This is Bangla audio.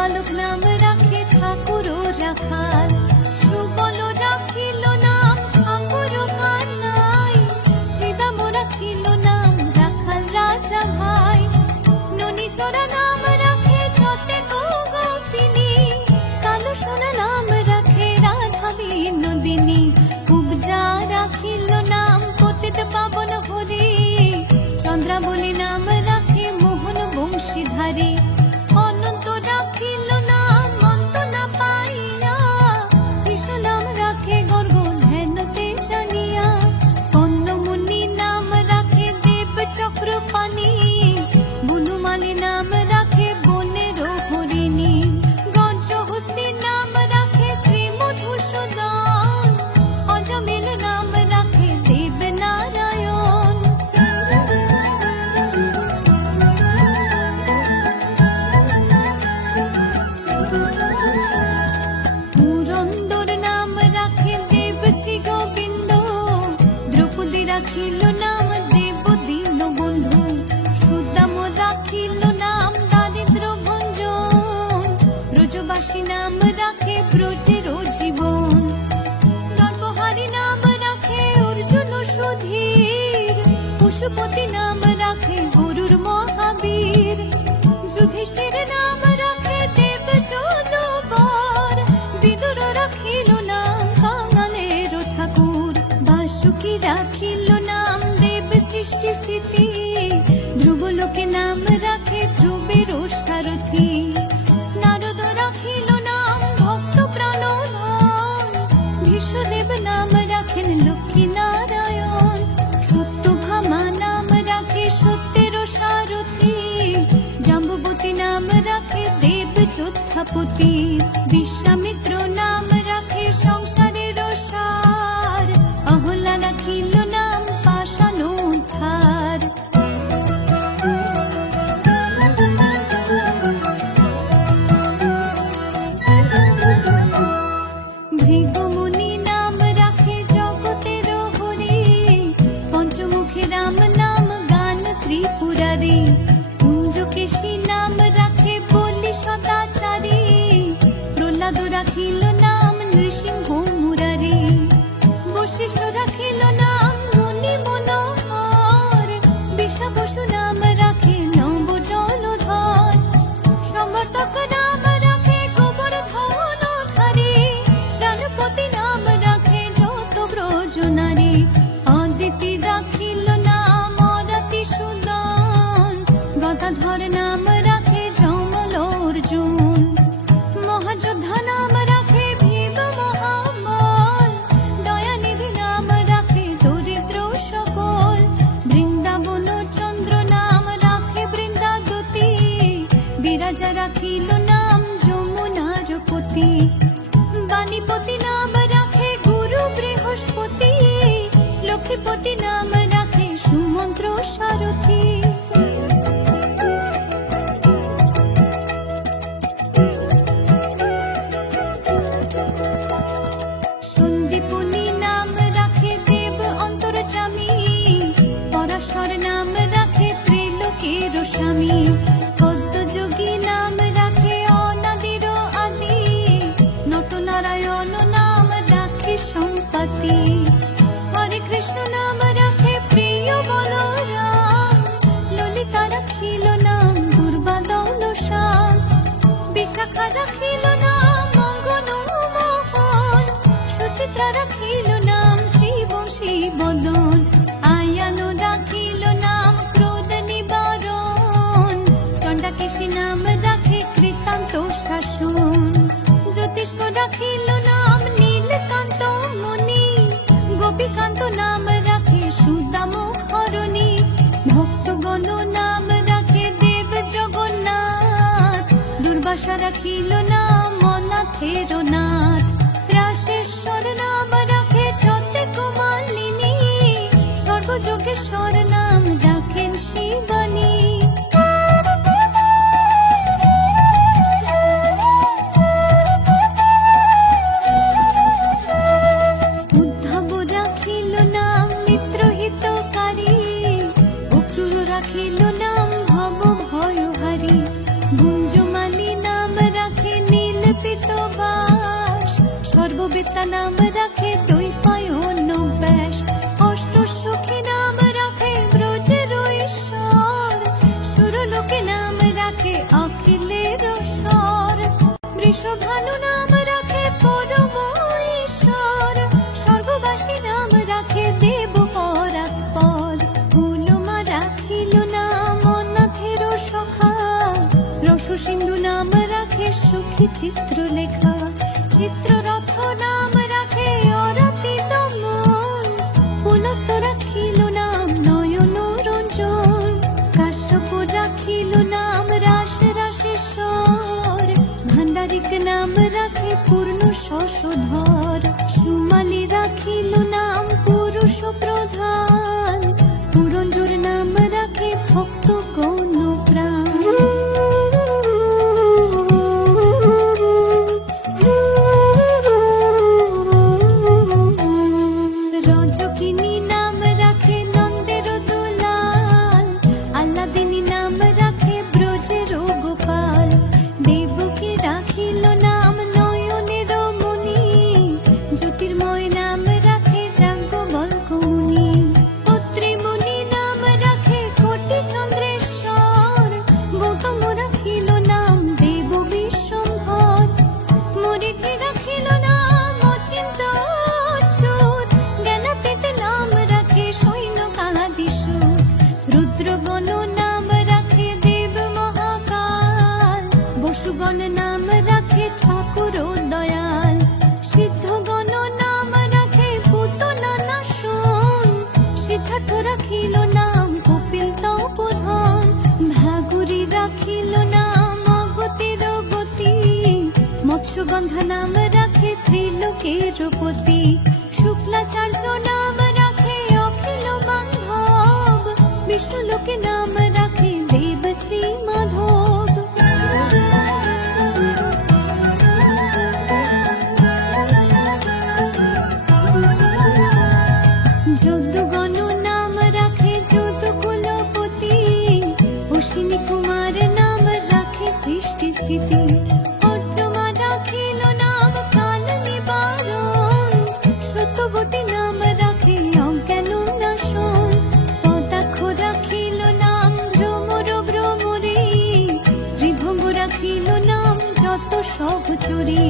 বালক নাম রাখে ঠাকুর ও রাখাল, সুবল রাখিল নাম ঠাকুর ও কানাই, শ্রীদাম রাখিল নাম রাখাল রাজা ভাই, ননীচরা নাম রাখে যতে গোপিনী, কালো সোনা নাম রাখে রাধা বিনোদিনী, উপজা রাখিল নাম পতিত পাবন হরি, চন্দ্রাবলী নাম রাখে মোহন বংশীধারী, অনন্ত রাখিল নাম অন্ত না পাইয়া, কৃষ্ণ নাম রাখে গর্গ ধ্যানতে জানিয়া, কন্যমুনি নাম রাখে দেব চক্র পানি, বনমালী নাম রাখে বনের হরিণী, গঞ্জহস্তি নাম রাখে শ্রী মধুসূদন, অজমিল নাম রাখে দেব নারায়ণ। পুরন্দর নাম রাখে দেব শ্রী গোবিন্দ, দ্রৌপদী রাখিল নাম দেব দীনবন্ধু, সুদাম রাখিল নাম দারিদ্র ভঞ্জন, ব্রজবাসী নাম রাখে ব্রজের জীবন, নরবহারী নাম রাখে অর্জুন সুধীর, পশুপতি নাম রাখে গরুর মহাবীর, যুধিষ্ঠির নাম রাখে দেব জলবর, বিদুর রাখিল নাম কাঙালের ঠাকুর, বাসুকি রাখিল নাম দেব সৃষ্টি স্থিতি, ধ্রুবলোকে নাম রাখে ধ্রুবের সারথি, নারদ রাখিল নাম ভক্ত প্রাণধন, বিশ্বদেব নাম রাখেন লক্ষ্মী নারায়ণ, সত্যভামা নাম রাখে সত্যের সারথি, জাম্বুবতী নাম রাখে দেব যোদ্ধাপতি, বিশ্বামিত্র নাম রাখে সংসারের সার, অহল্যা রাখিল নাম পাষাণ উদ্ধার। ভৃগুমুনি নাম রাখে জগতের হরি, পঞ্চমুখী রাম নাম গান ত্রিপুরারি, কুঞ্জকেশী নাম রাখে বলি সদাচারী, প্রহ্লাদ রাখিল নাম নৃসিংহ মুরারি, বশিষ্ঠ রাখিল নাম মুনি মনোহর, বিষাবসু নাম রাখে নব জলধর, সমর্থক নাম রাখে গোবর্ধনধারী, প্রাণপতি নাম রাখে যত ব্রজ নারী, অদিতি রাখিল নাম অরাতি সুদন, গদাধর নাম রাখে যমল অর্জুন, মহাযোদ্ধা নাম রাখে ভীম মহাবল, দয়ানিধি নাম রাখে দরিদ্র সকল, বৃন্দাবন চন্দ্র নাম রাখে বৃন্দাদতী, বিরাজা রাখিল নাম যমুনার পতি, বাণীপতি নাম রাখে গুরু বৃহস্পতি, লক্ষ্মীপতি নাম রাখে সুমন্ত্র সারথী। সন্দীপনী নাম রাখে দেব অন্তর্যামী, পরাশর নাম রাখে ত্রিলোকের স্বামী, পদ্মযোগী নাম রাখে অনাদির আদি, নটনারায়ণ নাম রাখে সম্পত্তি, হরে কৃষ্ণ নাম রাখে প্রিয় বলরাম, ললিতা রাখিল নাম দুর্বাদল শ্যাম, বিশাখা রাখিল নাম মঙ্গল মোহন, সুচিত্রা রাখিল নাম শিব শিবদন, আয়ানো রাখিল নাম ক্রোধ নিবারণ, চণ্ডাকেশী নাম রাখে কৃতান্ত শাসন, জ্যোতিষ্ক রাখিল নাম নীলকান্ত মুনি, গোপীকান্ত নাম রাখে সুদাম হরণী, ভক্তগণ নাম রাখে দেব জগন্নাথ, দুর্বাসা রাখিল নাম অনাথের নাথ, রাশেশ্বর নাম রাখে ছতে কুমালিনী, সর্বযোগেশ্বর নাম রাখেন শিবানী। উদ্ধব রাখিল নাম মিত্রহিতকারী, অক্রূর রাখিল নাম ভব ভয়হারী, গুঞ্জমালী নাম রাখে শ্বেতা নাম রাখে দ্বৈপায়ন ব্যাস, অষ্টসখী নাম রাখে ব্রজের ঈশ্বর, সুরলোকে নাম রাখে অখিলের স্বর, বৃষভানু নাম রাখে পরম ঈশ্বর, স্বর্গবাসী নাম রাখে দেব পরাৎপর, কুলমা রাখিল নাম অনাথের সখা, রসসিন্ধু নাম রাখে সুখী চিত্রলেখা, চিত্ররথ নাম রাখে অরাতি দমন, পুলস্ত রাখিল নাম নয়ন রঞ্জন, কাশ্যপ রাখিল নাম রাস রাসেশ্বর, ভান্ডারিক নাম রাখে পূর্ণ শশধর, সুমালি রাখিল নাম পুরুষ প্রধান, পুরঞ্জোর নাম রাখে ভক্ত গণ প্রাণ। রজকিনী নাম রাখে নন্দের দুলাল, আল্লাদিনী নাম রাখে ব্রজের গোপাল, দেবকী রাখিল নাম নয়নের মণি, জ্যোতির্ময় নাম রাখে যাজ্ঞবল্ক্যমুনি, পত্রিমুনি নাম রাখে কোটি চন্দ্রেশ্বর, গৌতম রাখিল নাম দেব বিশ্বম্ভর, মরীচি রাখিল নাম অচিন্ত অচ্যুত, জ্ঞানাতীত নাম রাখে সৈন্যকাদিসুত, রুদ্রগণ নাম রাখে দেব মহাকাল, বসুগণ নাম রাখে ঠাকুর দয়াল, সিদ্ধগণ নাম রাখে পুতনা নাশন, সিদ্ধার্থ রাখিল নাম কপিল তপোধন, ভাগুরি রাখিল নাম অগতির গতি, মৎস্যগন্ধা নাম রাখে ত্রিলোকের পতি, শুক্লাচার্য নাম রাখে অখিল বান্ধব, বিষ্ণুলোকে নাম রাখে দেব শ্রী মাধব। যদুগণ নাম রাখে যদুকুলপতি, অশ্বিনী কুমার নাম রাখে সৃষ্টি স্থিতি, অর্জমা রাখিল নাম কাল নিবারণ, শ্রুতবতী নাম রাখে অজ্ঞান নাশন, পদাক্ষ রাখিল নাম ভ্রমর ভ্রমরে, ত্রিভঙ্গ রাখিল নাম যত সহচরী,